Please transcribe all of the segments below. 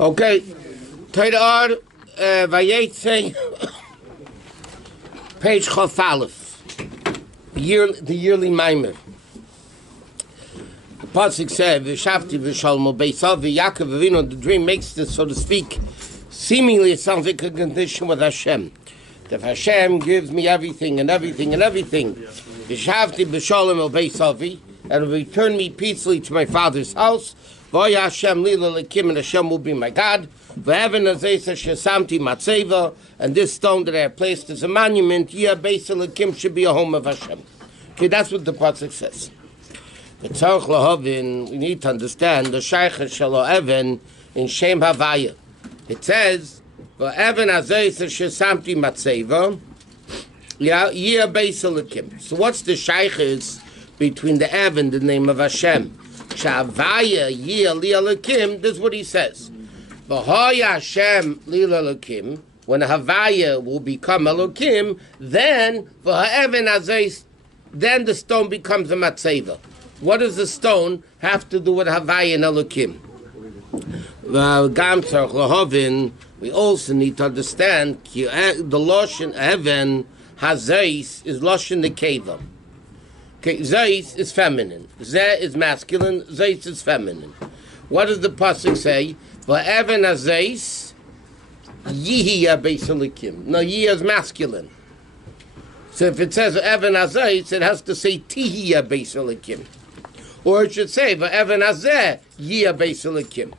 Okay, Torah Or Vayetze, page Chaf Aleph, the yearly Maamarim. The pasuk said, "V'shavti v'shalom beisav v'Yaakov Avinu." The dream makes this, so to speak, seemingly it sounds like a condition with Hashem. If Hashem gives me everything and everything and everything, v'shavti v'shalom beisavi, and will return me peacefully to my father's house. V'ya Hashem lila lekim, and Hashem will be my God. V'heaven azesa shesamti matzeva, and this stone that I have placed as a monument, yia beisa lekim, should be a home of Hashem. Okay, that's what the pasuk says. We need to understand the Shaycha Shalo Evan in Shem Havaya. It says, "Evan Azayis Shesamti Matzeva, Yia Beisa Lekim." So what's the Shaychas between the Evan, the name of Hashem? Shavaya Yia Lia Lekim. This is what he says. V'Hoya Hashem Lila Lekim. When Havaya will become Elokim, then V'Evan Azayis, then the stone becomes a Matzeva. What does the stone have to do with Havaya and Elokim? We also need to understand the Loshen Evan Hazais is Loshen Nekeva. Okay, Zais is feminine. Zeh is masculine. Zais is feminine. What does the pasuk say? For Evan Hazais, Yihya Beis Elokim. No, Yihya is masculine. So if it says Evan Hazais, it has to say Tihya Beis Elokim. Or it should say, "V'evan hazeh yia beis elokim."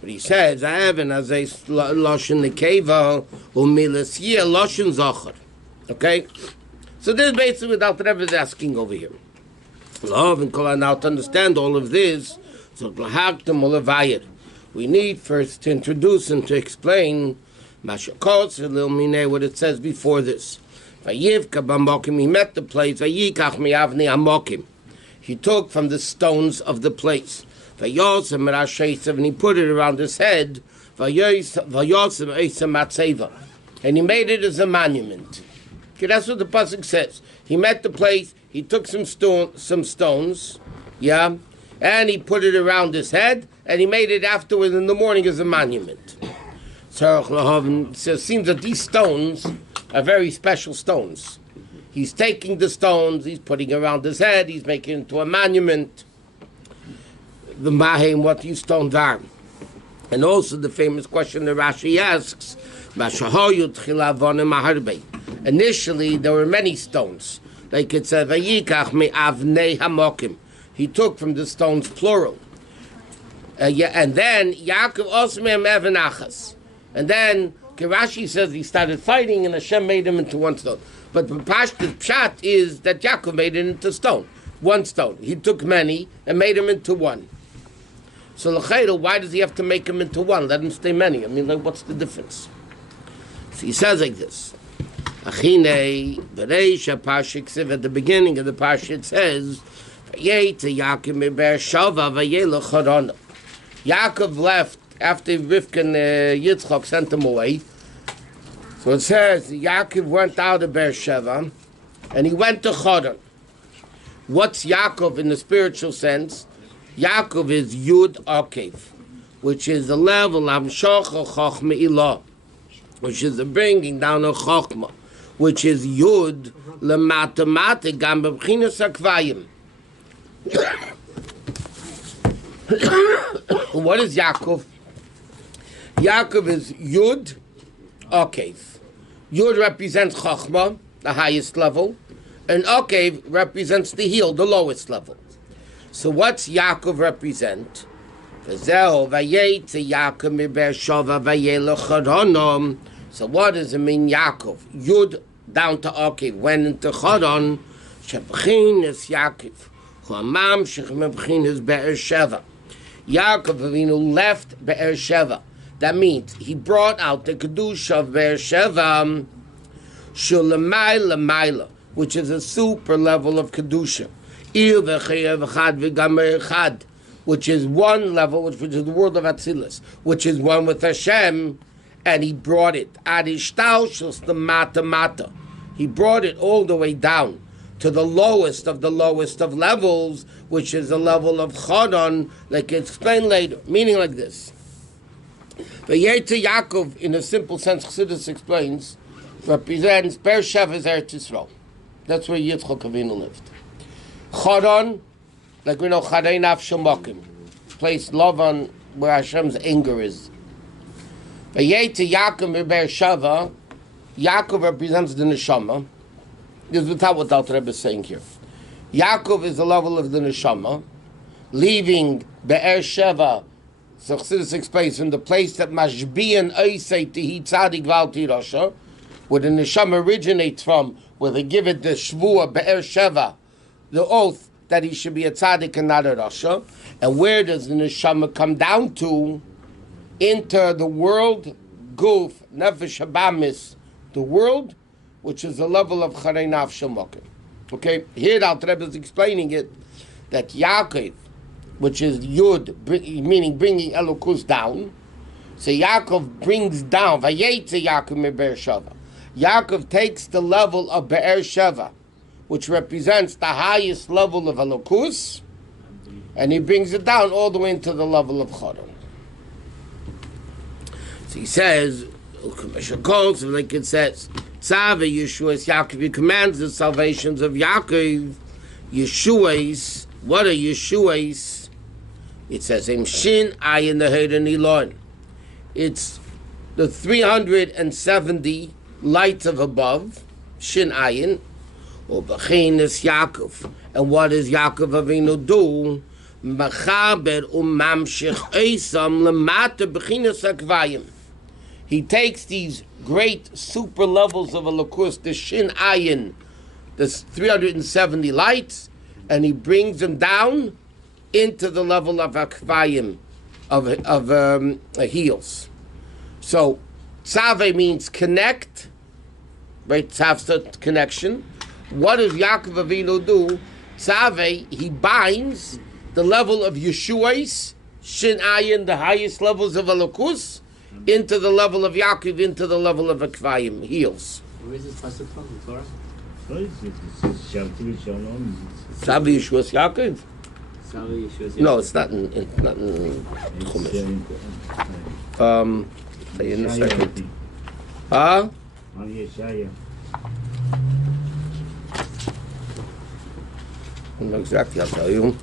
But he says, "Evan hazeh loshen nekeva umilas yia loshen zachar." Okay, so this is basically what Alter Rebbe is asking over here. Now to understand all of this, so we need first to introduce and to explain what it says before this. He met the place. He took from the stones of the place, and he put it around his head, and he made it as a monument. Okay, that's what the pasuk says. He met the place, he took some stones, yeah, and he put it around his head, and he made it afterwards in the morning as a monument. So it seems that these stones are very special stones. He's taking the stones, he's putting around his head, he's making it into a monument. The Maamarim, what these stones are. And also the famous question that Rashi asks, initially there were many stones. Like it says, he took from the stones plural. And then Yaakov also made Evan Achas. And then Rashi says he started fighting and Hashem made him into one stone. But the Pshat is that Yaakov made it into stone. One stone. He took many and made him into one. So l'chayro, why does he have to make him into one? Let him stay many. I mean, like, what's the difference? So he says like this. Achine, Bereisha Parsha Ksiv, at the beginning of the Parsha it says, Vayetze Yaakov meber Shava vayelech Harana. Yaakov left after Rivka and Yitzchak sent him away. So it says, Yaakov went out of Beersheba, and he went to Choron. What's Yaakov in the spiritual sense? Yaakov is Yud Akev, which is the level of Shocha Chochma Ilah, which is the bringing down of Chochma, which is Yud L'Matamate Gam B'Bchinas HaKvayim. What is Yaakov? Yaakov is Yud Akev. Yud represents Chachma, the highest level, and Akev represents the heel, the lowest level. So what's Yaakov represent? So what does it mean, Yaakov? Yud down to Akev, went into Charon, Shebchin is Yaakov, Huamam Shechmebchin is Be'er-Sheva. Yaakov Avinu left Be'er-Sheva. That means he brought out the Kedusha of Beersheva, Shulamai, which is a super level of Kedusha. Which is one level, which is the world of Atzilus, which is one with Hashem, and he brought it. He brought it all the way down to the lowest of levels, which is the level of Chodon, like it's explained later. Meaning like this. Vayetze Yaakov, in a simple sense, Chassidus explains, represents Be'er-Sheva is Eretz Yisrael. That's where Yitzchak Avinu lived. Chodon, like we know, Chadei Nafsho Mokim, place love on where Hashem's anger is. Vayetze Yaakov Be'er-Sheva, Yaakov represents the neshama. This is what the Alter Rebbe is saying here. Yaakov is the level of the neshama, leaving Be'er-Sheva. So Chassidus explains from the place that Mashbiyan Oisei Tihi Tzadik Val Tirasha, where the neshama originates from, where they give it the Shvuah Be'er-Sheva, the oath that he should be a tzaddik and not a rasha. And where does the neshama come down to? Into the world, guf, nefesh habamis, the world, which is the level of Charei Nafsho Mokim. Okay, here the Alter Rebbe is explaining it, that Yaakov, which is Yud, meaning bringing Elokus down. So Yaakov brings down, Vayetze Yaakov me Be'er-Sheva. Yaakov takes the level of Be'er-Sheva, which represents the highest level of Elokus, and he brings it down all the way into the level of Choron. So he says, like it says, Tzave Yeshua's Yaakov, he commands the salvations of Yaakov. Yeshua's, what are Yeshua's? It says, Shin Ayin the Hayden Elon. It's the 370 lights of above, Shin Ayin, or Bechinas Yaakov. And what does Yaakov Avinu do? Machaber umamshich eisam lemata bechinas hakvayim. He takes these great super levels of Elokus, the Shin Ayin, the 370 lights, and he brings them down into the level of Akvayim, of heels. So, Tzave means connect, right? Tzav's connection. What does Yaakov Avinu do? Tzave, he binds the level of Yeshua's, Shin Ayin, the highest levels of Elokus, into the level of Yaakov, into the level of Akvayim, heels. Where is this pasuk from, the Torah? Tzave Yeshua's Yaakov? Tzave Yeshua's Yaakov? No, it's not in Chumash. In a second. Huh? I don't know exactly, I'll tell you.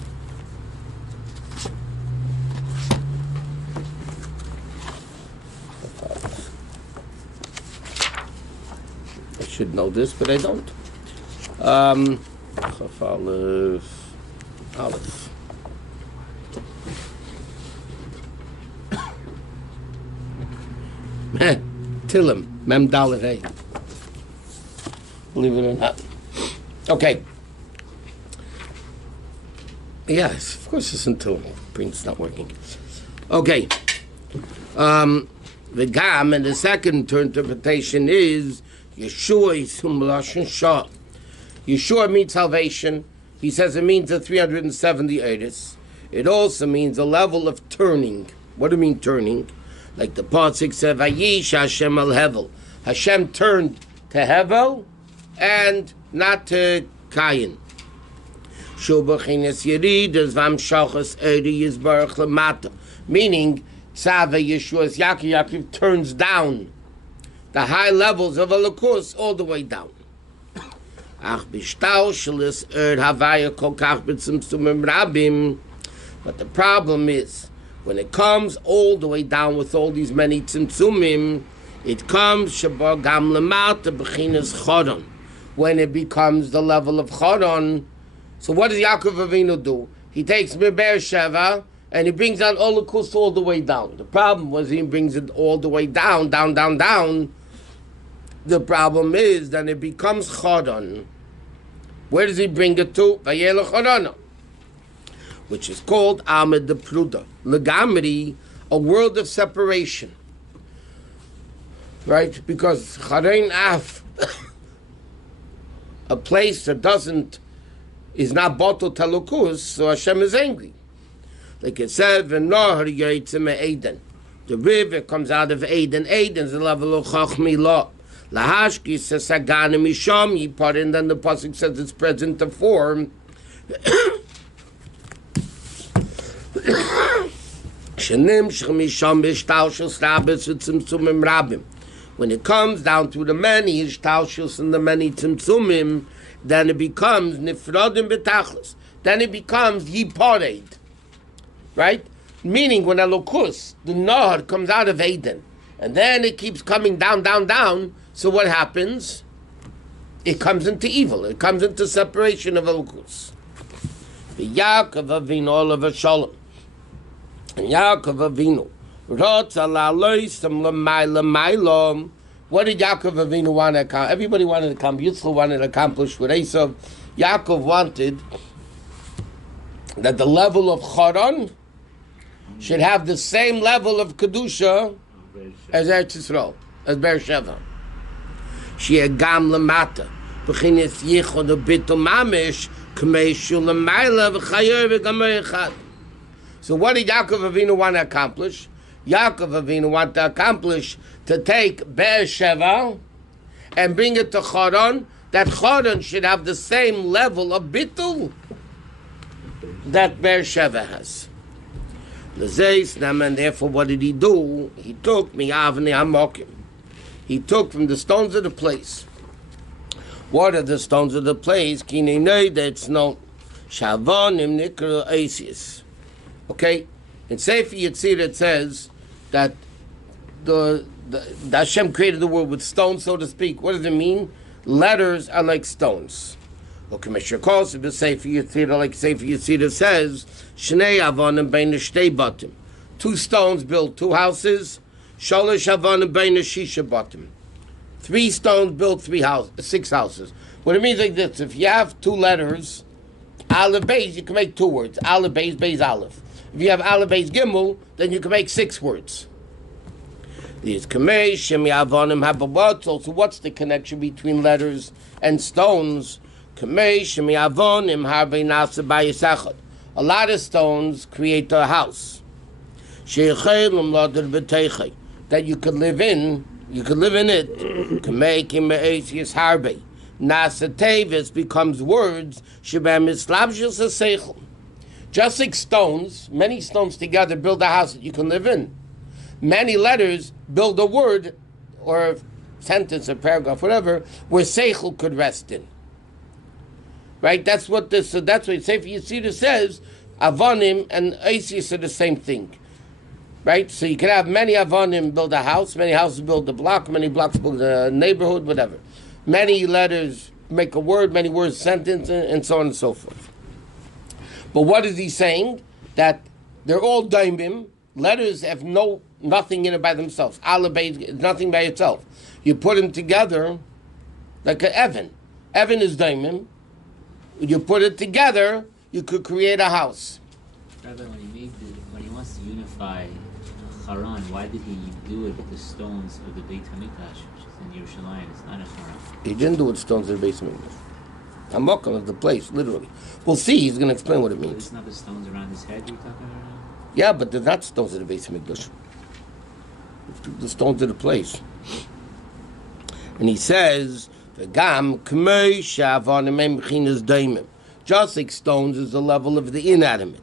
I should know this, but I don't. Chaf Aleph. Tillim, Mem Dalet Hey. Believe it or not. Okay. Yes, of course it's until brain's not working. Okay. The Gam, and the second interpretation is Yeshua is Lashon Shah. Yeshua means salvation. He says it means the 370 Eris. It also means a level of turning. What do you mean turning? Like the Pasuk said, Vayish Hashem al Hevel. Hashem turned to Hevel and not to Kayin. Meaning, Tzave Yeshua's Yaakov turns down the high levels of Elokus all the way down. But the problem is, when it comes all the way down with all these many tzimtzumim, it comes when it becomes the level of Chodon. So what does Yaakov Avinu do? He takes Be'er-Sheva and he brings down Elokus all the way down. The problem was he brings it all the way down. The problem is that it becomes Chodon. Where does he bring it to? Vayelech Chodona, which is called Amid the Pruda. Legamri, a world of separation. Right? Because Charein Af, a place that is not bottled Talukus, so Hashem is angry. Like it said, Eden. The river comes out of Eden. Eden is the level of Chachmilah. Lahashki says Sagana Misham, he put in, then the Pasuk says it's present to form. When it comes down to the many ishtalshus and the many tzimtzumim, then it becomes nifrodim betachlis. Then it becomes yipared, right? Meaning when Elokus, the Nahar, comes out of Eden, and then it keeps coming down, down, down. So what happens? It comes into evil. It comes into separation of Elokus. The Yaakov Avinu Olav Shalom. And Yaakov Avinu. What did Yaakov Avinu want to accomplish? Everybody wanted to accomplish. Yitzchak wanted to accomplish with Esav. Yaakov wanted that the level of Charan should have the same level of Kedusha as Eretz Yisrael, as Beersheva. She'egam lamata, b'chinas yichod u'bitul mamish, k'mei shu l'mayla v'chayer v'gamer echad. So what did Yaakov Avinu want to accomplish? Yaakov Avinu want to accomplish to take Beersheva and bring it to Charan, that Charan should have the same level of bitul that Beersheva has. And therefore what did he do? He took mi'avnei hamokim. He took from the stones of the place. What are the stones of the place? Kinei that's known. Shavonim nikra Asius. Okay? In Sefer Yetzirah it says that the Hashem created the world with stones, so to speak. What does it mean? Letters are like stones. Okay, Mr. calls it the Sefer Yetzirah, like Sefer Yetzirah says, Shnei avonim bein shtei batim. 2 stones build 2 houses. Shalosh avonim bein shisha batim. 3 stones build 6 houses. What it means like this: if you have 2 letters, Aleph Beis, you can make 2 words. Aleph Beis, Beis Aleph. If you have Aleph Beis Gimel, then you can make 6 words. These kamei shemi avonim habawot. So what's the connection between letters and stones? A lot of stones create a house that you could live in. You could live in it. Nasa tevis becomes words. Just like stones, many stones together build a house that you can live in. Many letters build a word or a sentence, a paragraph, whatever, where seichel could rest in. Right? That's what this. So that's what Sefer Yetzirah says. Avonim and Asius are the same thing. Right? So you can have many Avonim build a house, many houses build a block, many blocks build a neighborhood, whatever. Many letters make a word, many words a sentence, and so on and so forth. But what is he saying? That they're all daimim. Letters have nothing in it by themselves. Aleph is nothing by itself. You put them together like an Evan. Evan is daimim. You put it together, you could create a house. Rabbi, when he wants to unify Haran, why did he do it with the stones of the Beit HaMikdash, which is in Yerushalayim? It's not a Haran. He didn't do it with stones of the Beit HaMikdash. Hamokim of the place, literally. We'll see, he's going to explain what it means. It's not the stones around his head you're talking about now? Yeah, but they're not stones of the Beit HaMikdash. The stones of the place. And he says, V'gam k'mei she'avonim em b'chinas daimim. Just like stones is the level of the inanimate.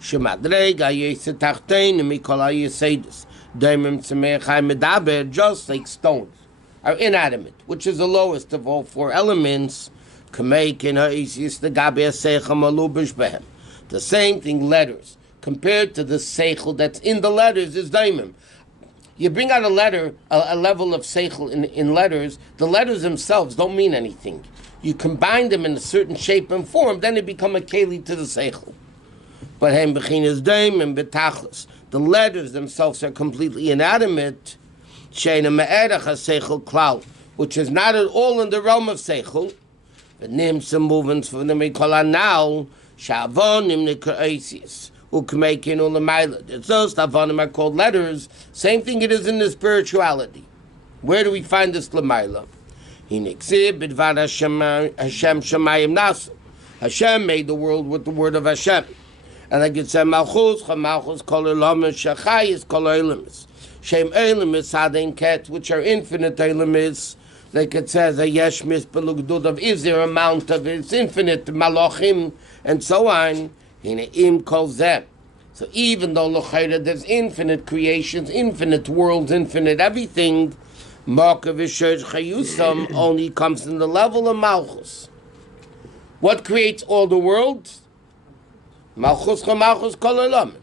Shemadreg ha'yeseh tachtein mikol ha'yesedus. Daimim tzemei chai medaber, just like stones are inanimate, which is the lowest of all 4 elements. K'mei kin ha'isius l'gabe ha'seichel malubish behem. The same thing, letters, compared to the seichel that's in the letters, is daimim. You bring out a letter, a level of seichel in letters, the letters themselves don't mean anything. You combine them in a certain shape and form, then they become a keli to the seichel. But hem b'chinas daimim b'tachlis. The letters themselves are completely inanimate. Sheina me'erach ha'seichel klal, which is not at all in the realm of seichel. But nim some movements for the mikol now, shavonim nikra. It's those Avonim are called letters. Same thing it is in the spirituality. Where do we find this Lamaila? Hashem made the world with the word of Hashem. And like it said, Malchus kol elamis, Shachayis kol elamis. Shem elamis hadein ket, which are infinite elamis. Like it says, a yesh mispelugdud of, is there amount of, it's infinite, malachim, and so on. Im kol zeh. So even though l'chayra there's infinite creations, infinite worlds, infinite everything, Makav V'Shosh Chayusam only comes in the level of Malchus. What creates all the worlds? Malchus Malchus Kol Olam.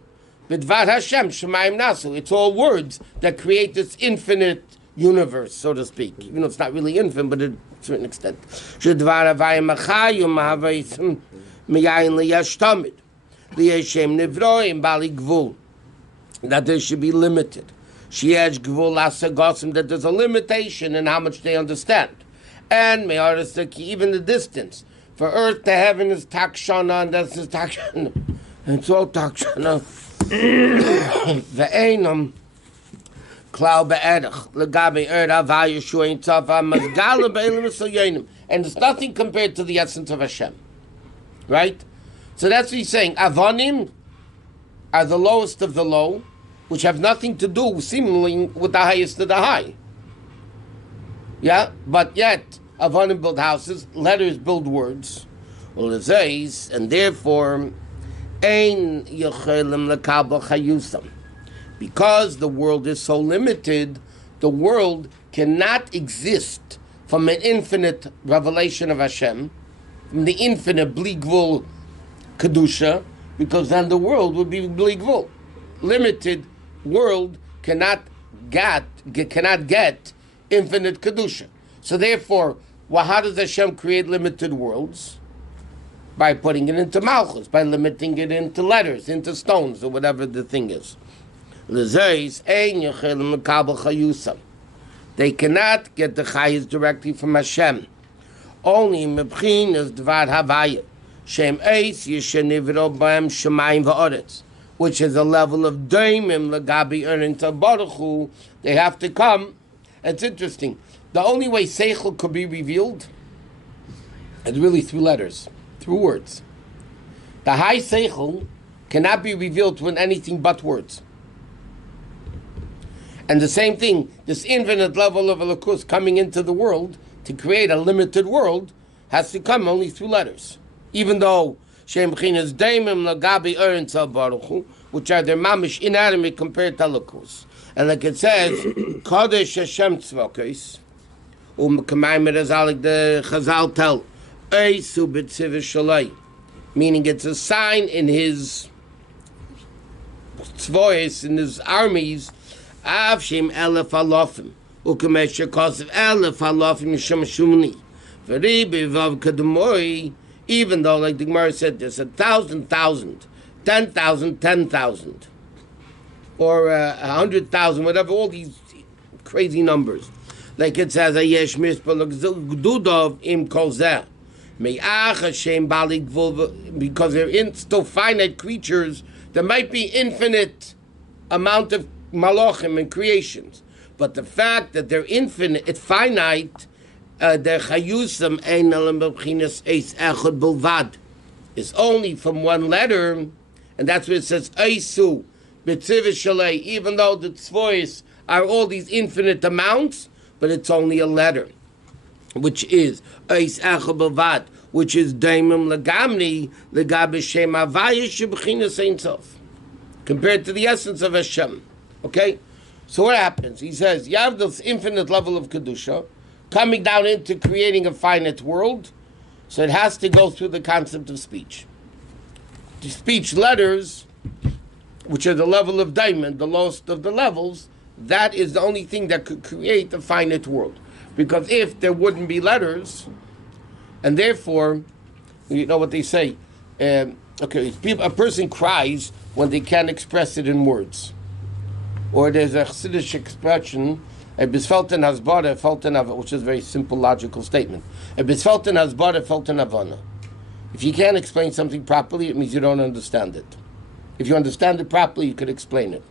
B'dvar Hashem Shemayim Nasu. It's all words that create this infinite universe, so to speak. Even though it's not really infinite, but to a certain extent. Shedvar Havayim Achayim Havayim Miyayin Liyashtamid. Liyashem Nivroim Bali Gvul. That there should be limited. Sheyesh Gvul Asagosim, that there's a limitation in how much they understand. And Me'arasaki, even the distance. For earth to heaven is Takshana, and that's his Takshana. It's all Takshana. Ve'enam Klau Be'erach Legabe Erd Havaya Shuayin Tzafa Mazgala Be'elim Esayonim. And it's nothing compared to the essence of Hashem. Right? So that's what he's saying. Avonim are the lowest of the low, which have nothing to do, seemingly, with the highest of the high. Yeah? But yet, Avonim build houses, letters build words. Well, it says, and therefore, Ein Yochelim Lekabel Chayusam. Because the world is so limited, the world cannot exist from an infinite revelation of Hashem, from the infinite Bligvul Kedusha, because then the world would be Bligvul. Limited world cannot get infinite Kedusha. So therefore, how does Hashem create limited worlds? By putting it into Malchus, by limiting it into letters, into stones, or whatever the thing is. They cannot get the Chayes directly from Hashem. Only Mebchin is Dvar Havaya. Shem Eis Yeshenivro Bam Shemayim Va'oretz, which is a level of Daimim Lagabi earning to Baruch Hu. They have to come. It's interesting. The only way Seichel could be revealed is really through letters, through words. The high Seichel cannot be revealed with anything but words. And the same thing, this infinite level of Elokus coming into the world to create a limited world has to come only through letters. Even though Shem Chinas Daimim Lagabi Erin Baruch Hu, which are their mamish inanimate compared to Elokus. And like it says, Kodesh Hashem Tzvokos, Kamayim Razalik, the Chazal tell, Eisu B'tziv Shalai, meaning it's a sign in his tzvois, in his armies, Avshim Elef Alofim, Ukamesh Kosev Elef Alofim Yishem Shumni, Veribi Vav Kadamoi, even though, like the Gemara said, there's 1,000, 10,000, 10,000, or 100,000, whatever, all these crazy numbers. Like it says, Ayesh Mispal Gdudov Im Kolzeh. Because they're still finite creatures, there might be infinite amount of malachim and creations. But the fact that they're infinite, it's finite, their chayusam ein elam b'chinas eis echad bilvad, is only from one letter, and that's what it says, eisu b'tziv shalei, even though the tzvois are all these infinite amounts, but it's only a letter, which is eis echad bilvad, which is daimim legamni legabe shem havaya sheb'chinas ein sof, compared to the essence of Hashem. Okay? So what happens? He says, you have this infinite level of Kedusha, coming down into creating a finite world, so it has to go through the concept of speech. The speech letters, which are the level of diamond, the lowest of the levels, that is the only thing that could create a finite world. Because if there wouldn't be letters, and therefore, you know what they say, a person cries when they can't express it in words. Or there's a Chassidish expression, a bisfelten hasbara felten avana, which is a very simple logical statement. A bisfelten hasbara felten avana. If you can't explain something properly, it means you don't understand it. If you understand it properly, you could explain it.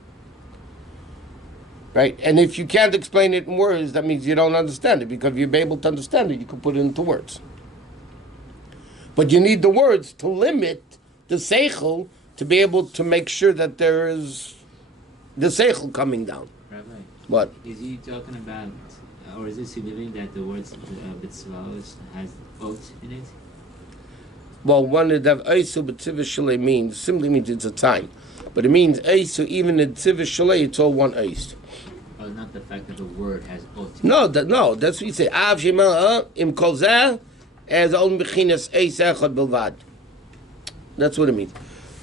Right? And if you can't explain it in words, that means you don't understand it, because if you're able to understand it, you can put it into words. But you need the words to limit the seichel to be able to make sure that there is the seichel coming down. Rabbi, what? Is he talking about, or is it significant that the words B'tzvaos has oath in it? Well, one of the Eisu B'tziv Shalei means, simply means it's a time. But it means eis, so even in Tziv Shalei, it's all one eis. Oh, not the fact that the word has ot. No, that's what you say. Av Shema Im Kol Zeh as on Bechinas Eis Echad Bilvad. That's what it means.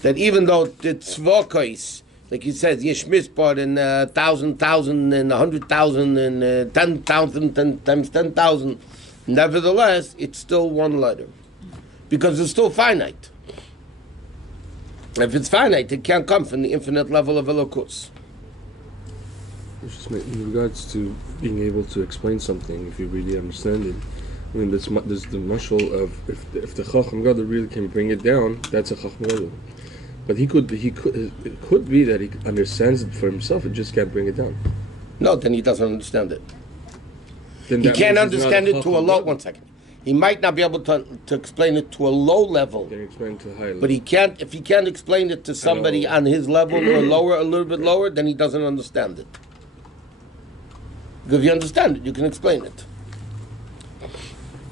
That even though the tzvokos, like he says, yesh mispar and 1,000 and 100,000 and 10,000 times 10,000, nevertheless, it's still one letter. Because it's still finite. If it's finite, it can't come from the infinite level of Elokus. In regards to being able to explain something, if you really understand it, I mean, there's the mashal of if the Chacham Gadol really can bring it down, that's a Chacham Gadol. But it could be that he understands it for himself, and just can't bring it down. No, then he doesn't understand it. Then He can't means he's not understand it to a Chacham low. Gadol. 1 second. He might not be able to explain it to a low level. Can you explain it to a high level? But he can't. If he can't explain it to somebody on his level or lower, a little bit lower, then he doesn't understand it. Because if you understand it, you can explain it.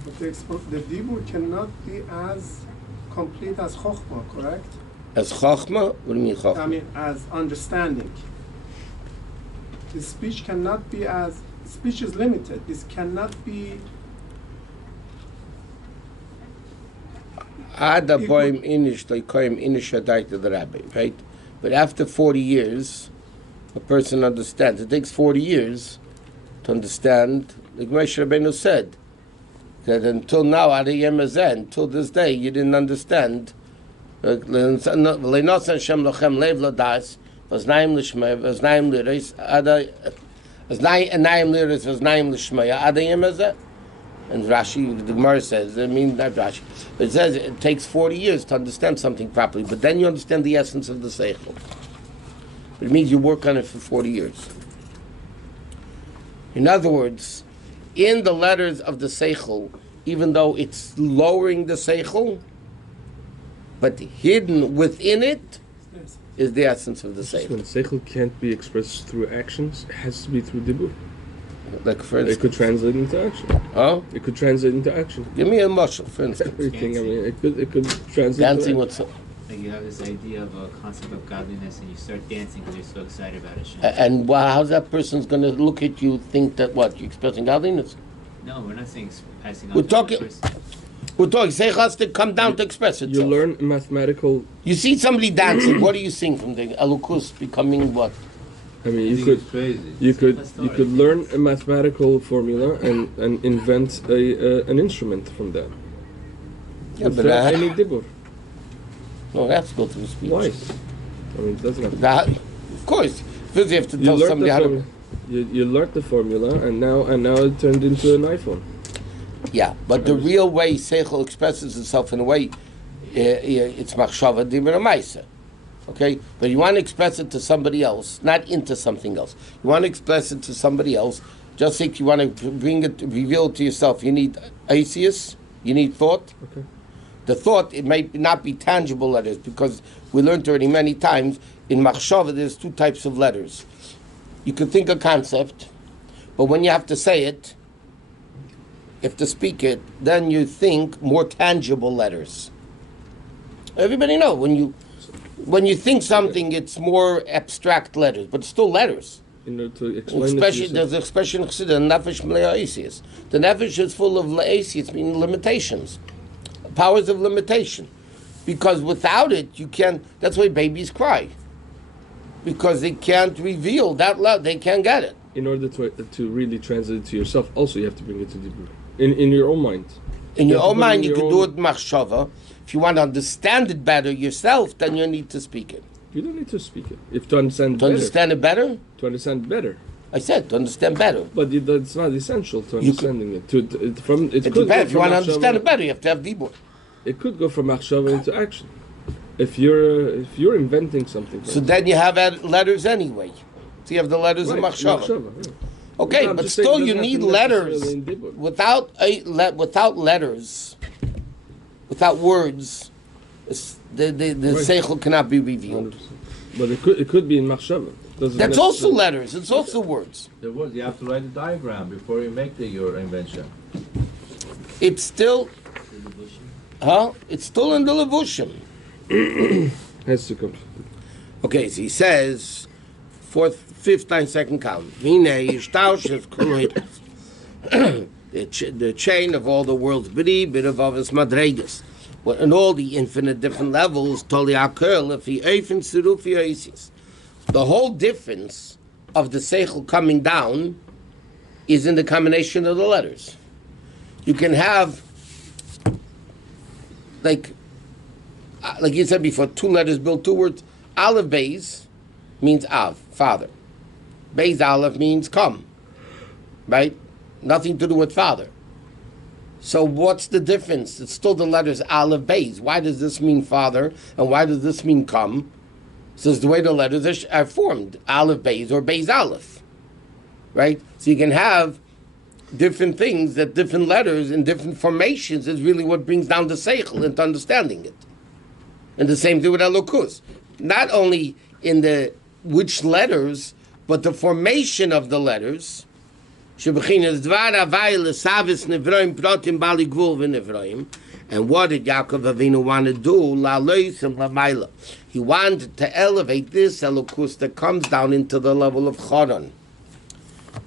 But the dibur cannot be as complete as chokhmah, correct? As chachma, what do you mean I chachma? mean, as understanding. The speech cannot be as speech is limited. This cannot be. Ada boim inish loikoim inish adai to the rabbi, right? But after 40 years, a person understands. It takes 40 years to understand. Like Moshe Rabbeinu said, that until now, until this day, you didn't understand. Leinosan Shem lochem lev ladas, vaznaim lishmei, vaznaim liris, ada, vaznaim liris, vaznaim lishmei, ada yemazeh. And Rashi, the Gemara says, I mean, not Rashi, but it says it takes 40 years to understand something properly, but then you understand the essence of the Seichel. It means you work on it for 40 years. In other words, in the letters of the Seichel, even though it's lowering the Seichel, but hidden within it is the essence of the Seichel. When Seichel can't be expressed through actions, it has to be through dibur. Like for instance, It could translate into action. Oh? It could translate into action. Give me a muscle, for instance. Everything. I mean, it could translate. Dancing to with some, Like you have this idea of a concept of godliness, and you start dancing because you're so excited about it. and how's that person's going to look at you, think that what, you're expressing godliness? No, we're not saying passing on. We're to talking- the person. We're talking, Seichel has to come down to express You itself. learn mathematical. You see somebody dancing, what do you sing from the Elokus becoming what? I mean, you could learn a mathematical formula and invent an instrument from that. Yeah, but Without any dibur. no, that's go through speech. Why? I mean, that's not. Of course, first you have to You tell learned somebody the how to. formula. You learned the formula, and now it turned into an iPhone. Yeah, but the real way Seichel expresses itself in a way, it's machshava d'ibra ma'aseh. Okay, but you want to express it to somebody else, not into something else. You want to express it to somebody else. Just like you want to bring it, reveal it to yourself. You need aisius, you need thought. Okay. The thought, it may not be tangible letters, because we learned already many times in machshava there's 2 types of letters. You could think a concept, but when you have to say it, you have to speak it, then you think more tangible letters. Everybody know when you think something, it's more abstract letters, but still letters. In order to explain Especially, it to there's an expression in Chassidus, nefesh meleah eisius. The nefesh is full of le'eisius, meaning limitations, powers of limitation. Because without it, you can't. That's why babies cry, because they can't reveal that love. They can't get it. in order to really translate it to yourself, also you have to bring it to dibur in your own mind. In your own mind, you your can own- do it machshava. If you want to understand it better yourself, then you need to speak it. You don't need to speak it. If to understand To better, understand it better, to understand better. I said to understand better. But it's not essential to You could- understanding it. It It could go depends. If you from want to understand machshava- it better, you have to have dibur. It could go from machshava into action. If you're inventing something. So then you have letters anyway. So you have the letters of machshava. Yeah. Okay, I'm but just saying still it you doesn't need have to necessarily letters. in dibur. Without letters, without words, the Right. seichel cannot be revealed. 100%. But it could be in machshava. Doesn't That's also necessarily- letters. It's also words. The word, you have to write a diagram before you make your invention. It's still, The devotion. It's still in the levushim. has to come. Okay, so he says, fifth, 9-second column. The chain of all the world's b'ri, bit of his madregas. In all the infinite different levels, the whole difference of the seichel coming down is in the combination of the letters. You can have, like you said before, two letters build two words. Aleph Beis means Av, father. Beis Aleph means come, right? Nothing to do with father. So what's the difference? It's still the letters Aleph Beis. Why does this mean father and why does this mean come? So it's the way the letters are formed, Aleph Beis or Beis Aleph, right? So you can have different things that different letters in different formations is really what brings down the seichel into understanding it. And the same thing with Elokus. Not only in the which letters, but the formation of the letters. And what did Yaakov Avinu want to do? He wanted to elevate this Elokus that comes down into the level of Choron.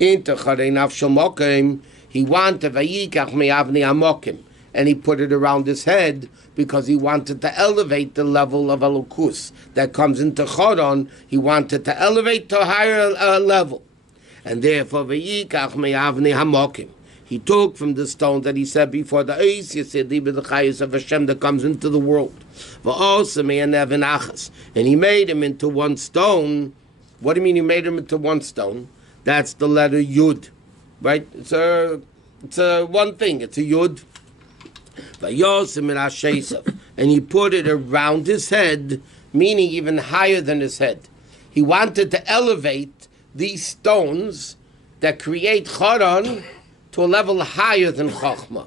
Into Choron Nafshel Mokim, he wanted Vayikach Me'avnei Amokim, and he put it around his head because he wanted to elevate the level of Elokus that comes into Choron. He wanted to elevate to a higher level. And therefore, Vayikach Me'avnei Hamokim, he took from the stone that he said before, the Eis Yesedi B'Chayis of Hashem that comes into the world. V'osa Me'anev Achas, and he made him into one stone. What do you mean he made him into one stone? That's the letter Yud, right? It's a one thing. It's a Yud. V'yosef Me'ashesef, and he put it around his head, meaning even higher than his head. He wanted to elevate these stones that create Choron to a level higher than Chochmah.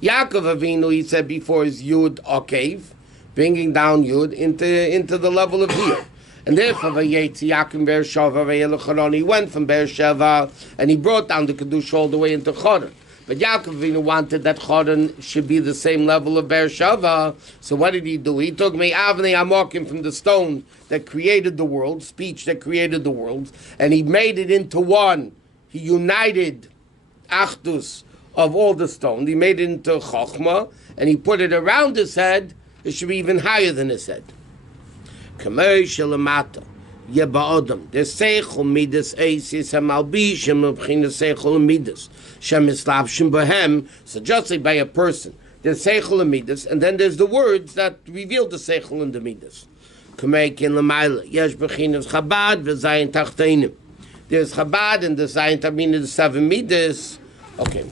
Yaakov Avinu, he said before, is Yud Okev, bringing down Yud into the level of here. And therefore, Vayetze Yaakov Beersheva Vayelech Choron, he went from Beersheva and he brought down the Kedusha all the way into Choron. But Yaakov Avinu wanted that Choron should be the same level of Beersheva. So what did he do? He took Me'avnei Amokim from the stone that created the world, speech that created the world, and he made it into one. He united Achdus of all the stones. He made it into Chochmah, and he put it around his head. It should be even higher than his head. Kamei Shalamata. Yeba'odam. The Seichel Midas Eisis HaMalbishim M'bchinas Seichel Midas. Shem Islavshim Bahem. So just like by a person, there's Seichel Midas, and then there's the words that reveal the Seichel and the Midas. Kamekin L'mayla. Yesh B'chinas Chabad V'zayin Tachteinim. There's Chabad and the Zayin Tamin, the 7 Midas. Okay.